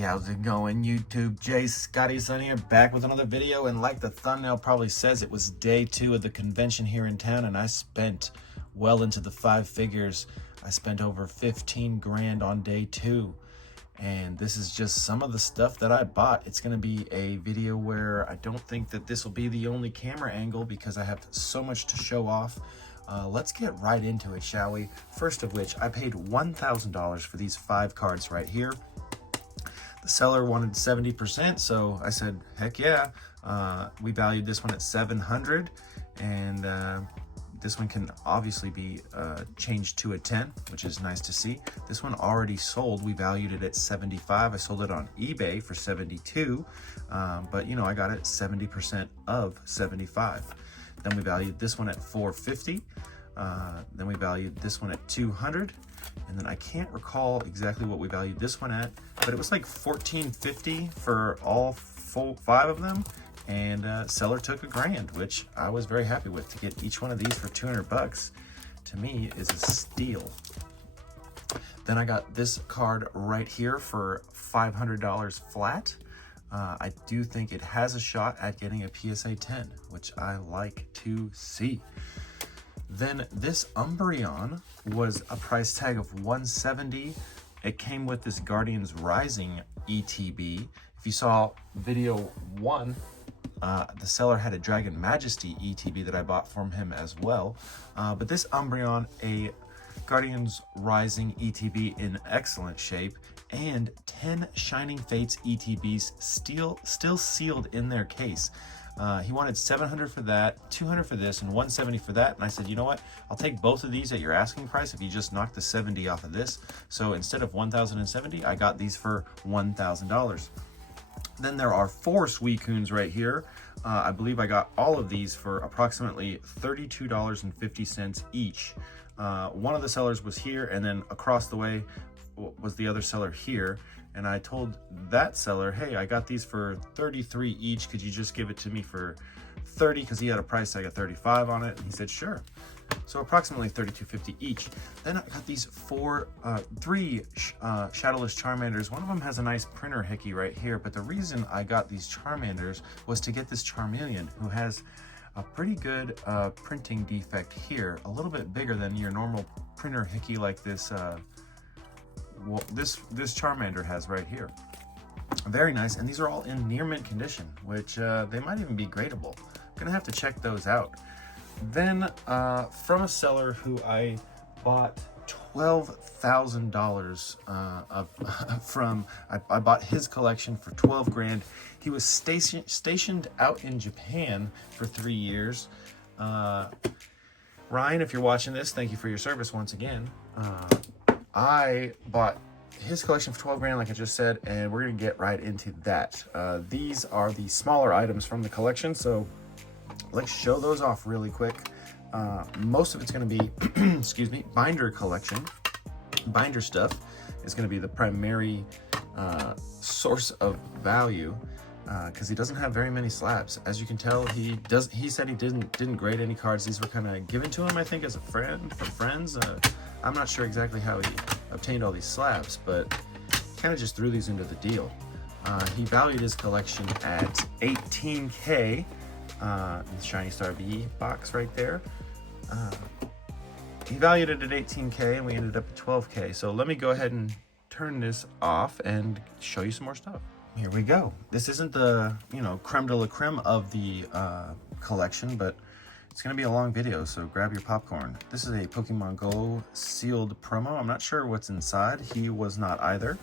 how's it going, YouTube? Jay Scotty Sun here, back with another video, and like the thumbnail probably says, it was day 2 of the convention here in town, and I spent well into the 5 figures. I spent over 15 grand on day 2, and this is just some of the stuff that I bought. It's going to be a video where I don't think that this will be the only camera angle because I have so much to show off. Let's get right into it, shall we? First of which, I paid $1,000 for these 5 cards right here. The seller wanted 70%, so I said, heck yeah. We valued this one at $700, and this one can obviously be changed to a 10, which is nice to see. This one already sold. We valued it at 75. I sold it on eBay for 72, but you know, I got it 70% of 75. Then we valued this one at 450. Then we valued this one at 200. And then I can't recall exactly what we valued this one at, but it was like $1,450 for all 5 of them. And seller took $1,000, which I was very happy with. To get each one of these for 200 bucks, to me, is a steal. Then I got this card right here for $500 flat. I do think it has a shot at getting a PSA 10, which I like to see. Then this Umbreon was a price tag of $170. It came with this Guardians Rising ETB. If you saw video 1, the seller had a Dragon Majesty ETB that I bought from him as well. But this Umbreon, a Guardians Rising ETB in excellent shape, and 10 Shining Fates ETBs still sealed in their case. He wanted $700 for that, $200 for this, and $170 for that. And I said, you know what? I'll take both of these at your asking price if you just knock the 70 off of this. So instead of $1,070, I got these for $1,000. Then there are 4 Suicunes right here. I believe I got all of these for approximately $32.50 each. One of the sellers was here, and then across the way was the other seller here. And I told that seller, hey, I got these for $33 each. Could you just give it to me for $30? Because he had a price tag of $35 on it. And he said, sure. So approximately $32.50 each. Then I got these 3 Shadowless Charmanders. One of them has a nice printer hickey right here. But the reason I got these Charmanders was to get this Charmeleon, who has a pretty good printing defect here. A little bit bigger than your normal printer hickey like this this Charmander has right here. Very nice, and these are all in near mint condition, which they might even be gradable. I'm gonna have to check those out. Then from a seller who I bought $12,000 from, I bought his collection for 12 grand. He was stationed out in Japan for 3 years. Ryan, if you're watching this, thank you for your service once again. I bought his collection for 12 grand, like I just said, and we're gonna get right into that. These are the smaller items from the collection, so let's show those off really quick. Most of it's gonna be, excuse me, binder collection. Binder stuff is gonna be the primary source of value, because he doesn't have very many slabs. As you can tell, he said he didn't grade any cards. These were kind of given to him, I think, as a friend, from friends. I'm not sure exactly how he obtained all these slabs, but kind of just threw these into the deal. He valued his collection at $18K. The Shiny Star V box right there. He valued it at $18K, and we ended up at $12K. So let me go ahead and turn this off and show you some more stuff. Here we go. This isn't the, you know, creme de la creme of the collection, but it's going to be a long video, so grab your popcorn. This is a Pokemon Go sealed promo. I'm not sure what's inside. He was not either.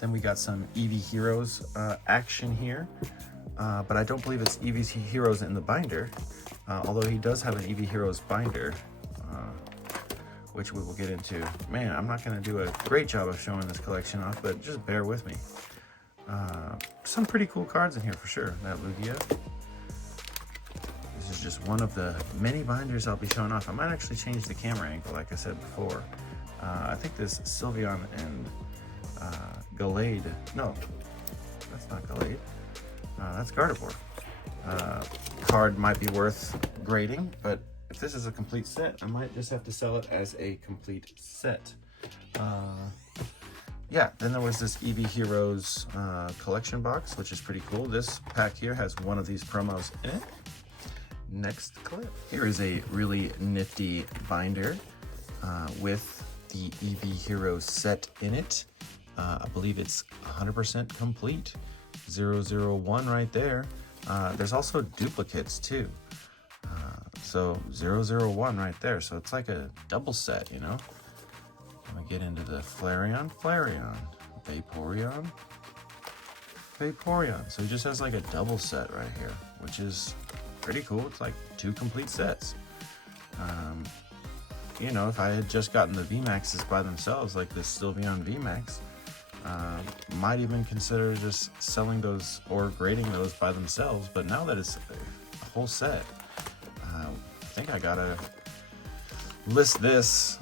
Then we got some Eevee Heroes action here, but I don't believe it's Eevee Heroes in the binder, although he does have an Eevee Heroes binder, which we will get into. Man, I'm not going to do a great job of showing this collection off, but just bear with me. Some pretty cool cards in here for sure. That Lugia. This is just one of the many binders I'll be showing off. I might actually change the camera angle, like I said before. I think this Sylveon and Gallade. No, that's not Gallade. That's Gardevoir. Card might be worth grading, but if this is a complete set, I might just have to sell it as a complete set. yeah, then there was this EV Heroes collection box, which is pretty cool. This pack here has one of these promos in it. Next clip. Here is a really nifty binder with the EV Heroes set in it. I believe it's 100% complete. 001 right there. There's also duplicates too. So 001 right there. So it's like a double set, you know. I'm gonna get into the Flareon, Vaporeon. So he just has like a double set right here, which is pretty cool. It's like 2 complete sets. You know, if I had just gotten the VMAXs by themselves, like this Sylveon VMAX, might even consider just selling those or grading those by themselves. But now that it's a whole set, I think I gotta list this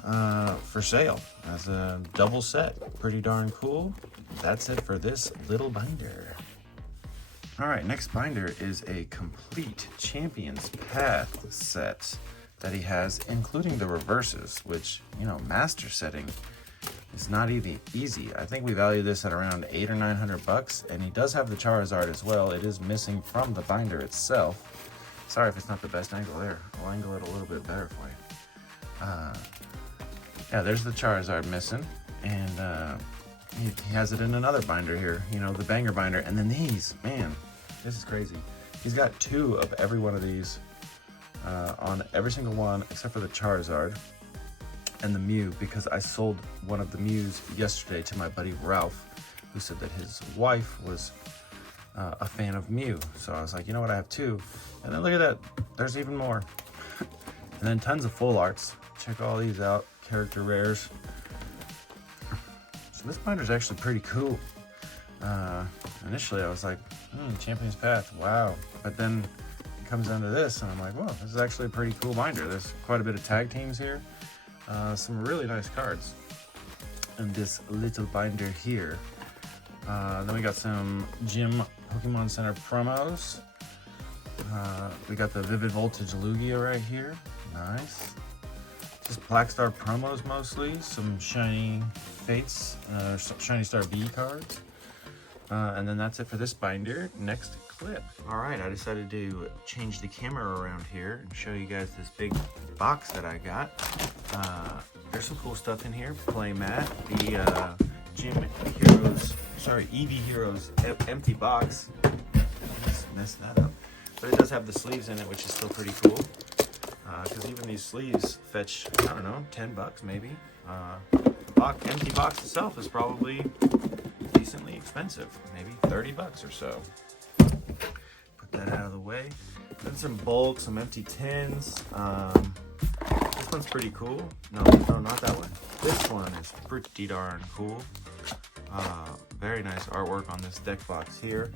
for sale as a double set. Pretty darn cool. That's it for this little binder. All right, next binder is a complete Champions Path set that he has, including the reverses, which, you know, master setting is not even easy. I think we value this at around $800 or $900, and he does have the Charizard as well. It is missing from the binder itself. Sorry if it's not the best angle there. I'll angle it a little bit better for you. Yeah, there's the Charizard missing, and he has it in another binder here, you know, the banger binder. And then these, man, this is crazy. He's got 2 of every one of these on every single one except for the Charizard and the Mew, because I sold one of the Mews yesterday to my buddy Ralph, who said that his wife was a fan of Mew. So I was like, you know what, I have 2. And then look at that, there's even more. And then tons of full arts. Check all these out, character rares. So this binder is actually pretty cool. Initially I was like, Champions Path, wow. But then it comes down to this and I'm like, whoa, this is actually a pretty cool binder. There's quite a bit of tag teams here. Some really nice cards in this little binder here. Then we got some Gym Pokemon Center promos. We got the Vivid Voltage Lugia right here. Nice. Just Black Star promos mostly. Some Shiny Fates, Shiny Star V cards. And then that's it for this binder. Next clip. All right, I decided to change the camera around here and show you guys this big box that I got. There's some cool stuff in here. Playmat, the Gym Heroes, sorry, EV Heroes empty box. Just messed that up. But it does have the sleeves in it, which is still pretty cool. Because even these sleeves fetch, I don't know, 10 bucks maybe. The empty box itself is probably decently expensive, maybe 30 bucks or so. Put that out of the way. Then some bulk, some empty tins. This one's pretty cool. No, not that one. This one is pretty darn cool. Very nice artwork on this deck box here.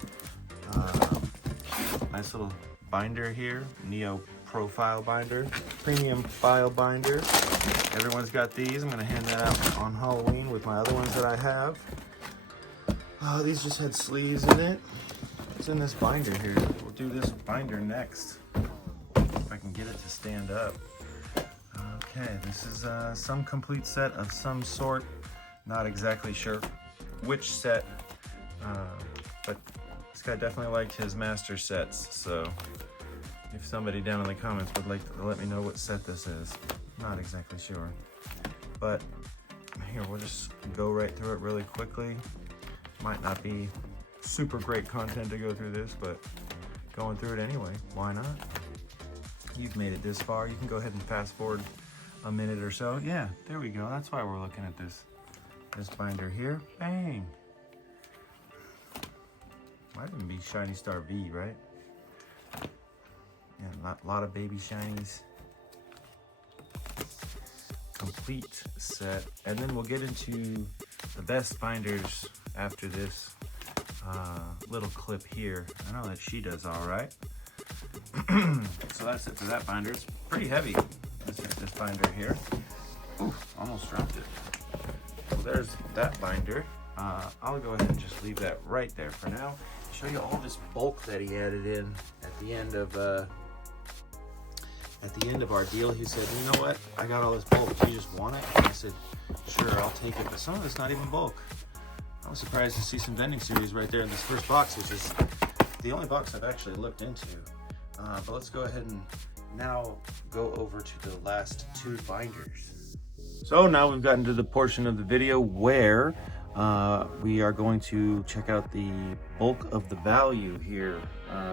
Nice little binder here, Neo profile binder, premium file binder. Everyone's got these. I'm gonna hand that out on Halloween with my other ones that I have. These just had sleeves in it. It's in this binder here. We'll do this binder next. If I can get it to stand up. Okay, this is some complete set of some sort. Not exactly sure which set, but this guy definitely liked his master sets, so if somebody down in the comments would like to let me know what set this is, not exactly sure. But here, we'll just go right through it really quickly. Might not be super great content to go through this, but going through it anyway, why not? You've made it this far, you can go ahead and fast forward a minute or so. Yeah, there we go, that's why we're looking at this binder here. Bang! Might even be Shiny Star V, right? Yeah, a lot of baby shinies. Complete set. And then we'll get into the best binders after this little clip here. I know that she does all right. So that's it for that binder. It's pretty heavy, this binder here. Ooh, almost dropped it. So there's that binder. I'll go ahead and just leave that right there for now. Show you all this bulk that he added in at the end of our deal. He said, you know what, I got all this bulk, you just want it? And I said, sure, I'll take it, but some of it's not even bulk. was surprised to see some vending series right there in this first box, which is the only box I've actually looked into. But let's go ahead and now go over to the last two binders. So now we've gotten to the portion of the video where we are going to check out the bulk of the value here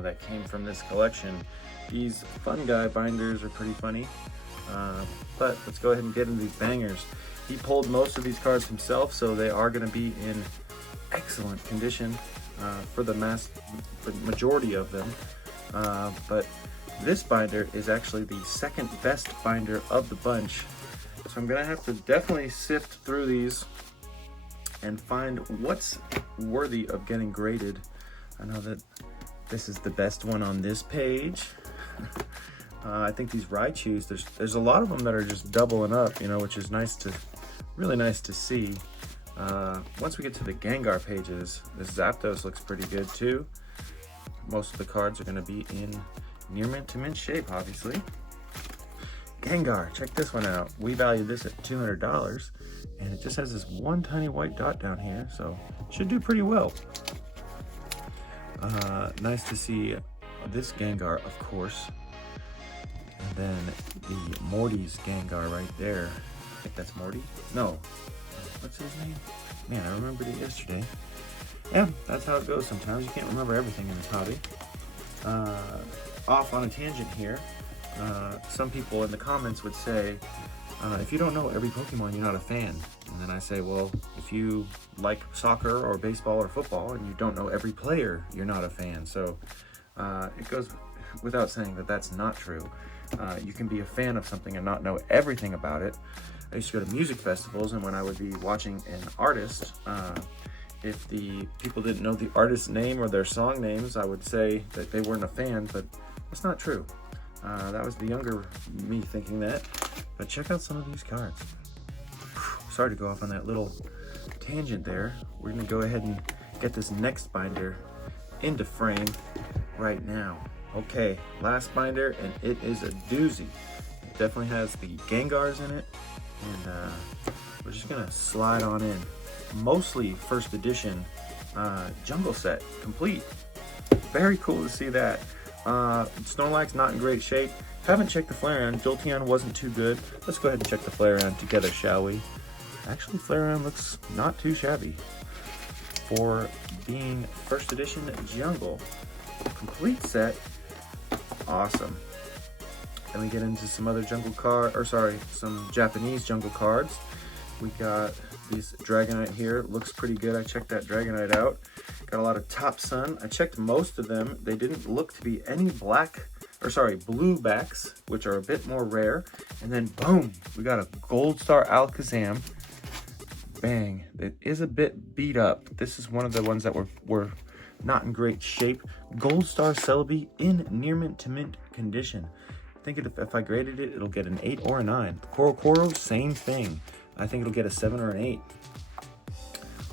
that came from this collection. These Fun Guy binders are pretty funny, but let's go ahead and get into these bangers. He pulled most of these cards himself, so they are going to be in excellent condition for the majority of them. But this binder is actually the second best binder of the bunch. So I'm gonna have to definitely sift through these and find what's worthy of getting graded. I know that this is the best one on this page. I think these Raichus, there's a lot of them that are just doubling up, you know, which is really nice to see. Once we get to the Gengar pages, this Zapdos looks pretty good too. Most of the cards are gonna be in near mint to mint shape, obviously. Gengar, check this one out. We valued this at $200, and it just has this one tiny white dot down here, so should do pretty well. Nice to see this Gengar, of course. And then the Morty's Gengar right there. I think that's Morty? No. What's his name? Man, I remembered it yesterday. Yeah, that's how it goes sometimes. You can't remember everything in this hobby. Off on a tangent here. Some people in the comments would say, if you don't know every Pokemon, you're not a fan. And then I say, well, if you like soccer or baseball or football and you don't know every player, you're not a fan. So it goes without saying that that's not true. You can be a fan of something and not know everything about it. I used to go to music festivals, and when I would be watching an artist, if the people didn't know the artist's name or their song names, I would say that they weren't a fan, but that's not true. That was the younger me thinking that. But check out some of these cards. Sorry to go off on that little tangent there. We're gonna go ahead and get this next binder into frame right now. Okay, last binder, and it is a doozy. It definitely has the Gengars in it, and we're just gonna slide on in. Mostly first edition jungle set, complete. Very cool to see that. Snorlax not in great shape. Haven't checked the Flareon. Jolteon wasn't too good. Let's go ahead and check the Flareon together, shall we? Actually, Flareon looks not too shabby for being first edition jungle. Complete set. Awesome. Then we get into some other jungle some Japanese jungle cards. We got this Dragonite here. Looks pretty good. I checked that Dragonite out. Got a lot of Top Sun. I checked most of them. They didn't look to be any blue backs, which are a bit more rare. And then boom, we got a Gold Star Alakazam. Bang. It is a bit beat up. This is one of the ones that were not in great shape. Gold Star Celebi in near mint to mint condition. I think if I graded it, it'll get an 8 or a 9. Korokoro, same thing. I think it'll get a 7 or an 8.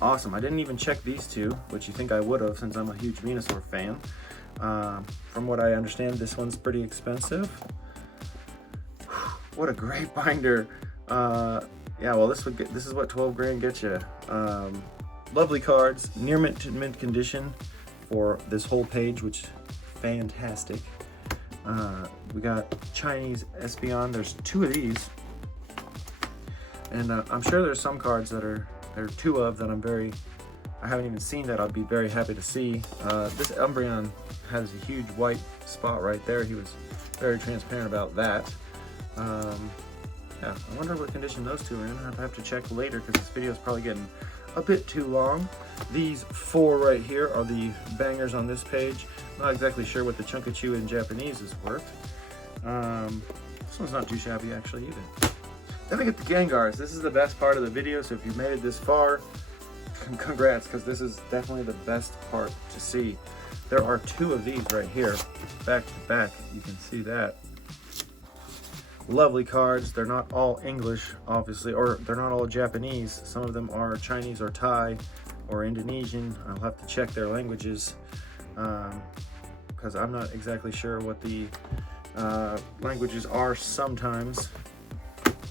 Awesome. I didn't even check these two, which you think I would have since I'm a huge Venusaur fan. From what I understand, this one's pretty expensive. What a great binder. Yeah, well, this is what 12 grand gets you. Lovely cards, near mint to mint condition for this whole page, which is fantastic. We got Chinese Espeon. There's 2 of these. And I'm sure there's some cards that there are 2 of that I haven't even seen that I'd be very happy to see. This Umbreon has a huge white spot right there. He was very transparent about that. Yeah, I wonder what condition those 2 are in. I'll have to check later because this video is probably getting a bit too long. These 4 right here are the bangers on this page. I'm not exactly sure what the Chunkachu in Japanese is worth. This one's not too shabby actually either. Then we get the Gengars. This is the best part of the video, so if you made it this far, congrats, because this is definitely the best part to see. There are 2 of these right here, back to back. You can see that. Lovely cards. They're not all English, obviously, or they're not all Japanese. Some of them are Chinese or Thai or Indonesian. I'll have to check their languages because I'm not exactly sure what the languages are sometimes.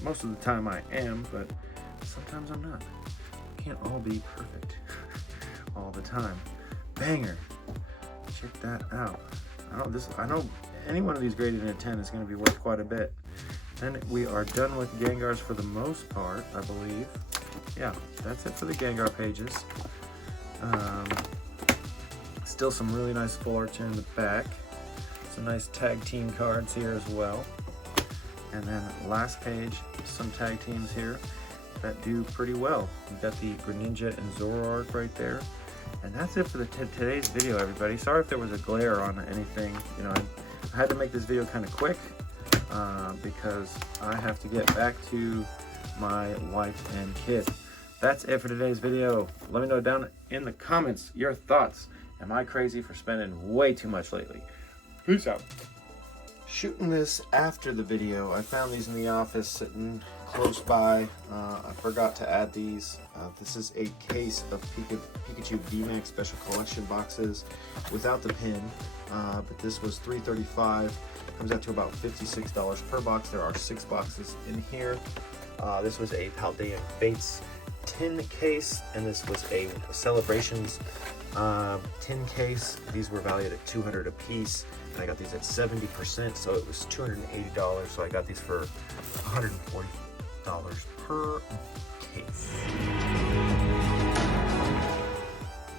Most of the time I am, but sometimes I'm not. Can't all be perfect. all the time. Banger. Check that out. I know any one of these graded in a 10 is going to be worth quite a bit. And we are done with Gengars for the most part, I believe. Yeah, that's it for the Gengar pages. Still some really nice full art here in the back. Some nice tag team cards here as well. And then last page, some tag teams here that do pretty well. We've got the Greninja and Zoroark right there. And that's it for today's video, everybody. Sorry if there was a glare on anything. You know, I had to make this video kind of quick because I have to get back to my wife and kid. That's it for today's video. Let me know down in the comments your thoughts. Am I crazy for spending way too much lately? Peace out. Shooting this after the video, I found these in the office sitting close by. I forgot to add these. This is a case of Pikachu VMAX Special Collection boxes without the pin, but this was $3.35. Comes out to about $56 per box. There are 6 boxes in here. This was a Paldean Fates tin case, and this was a Celebrations tin case. These were valued at $200 a piece, and I got these at 70%, so it was $280. So I got these for $140 per case.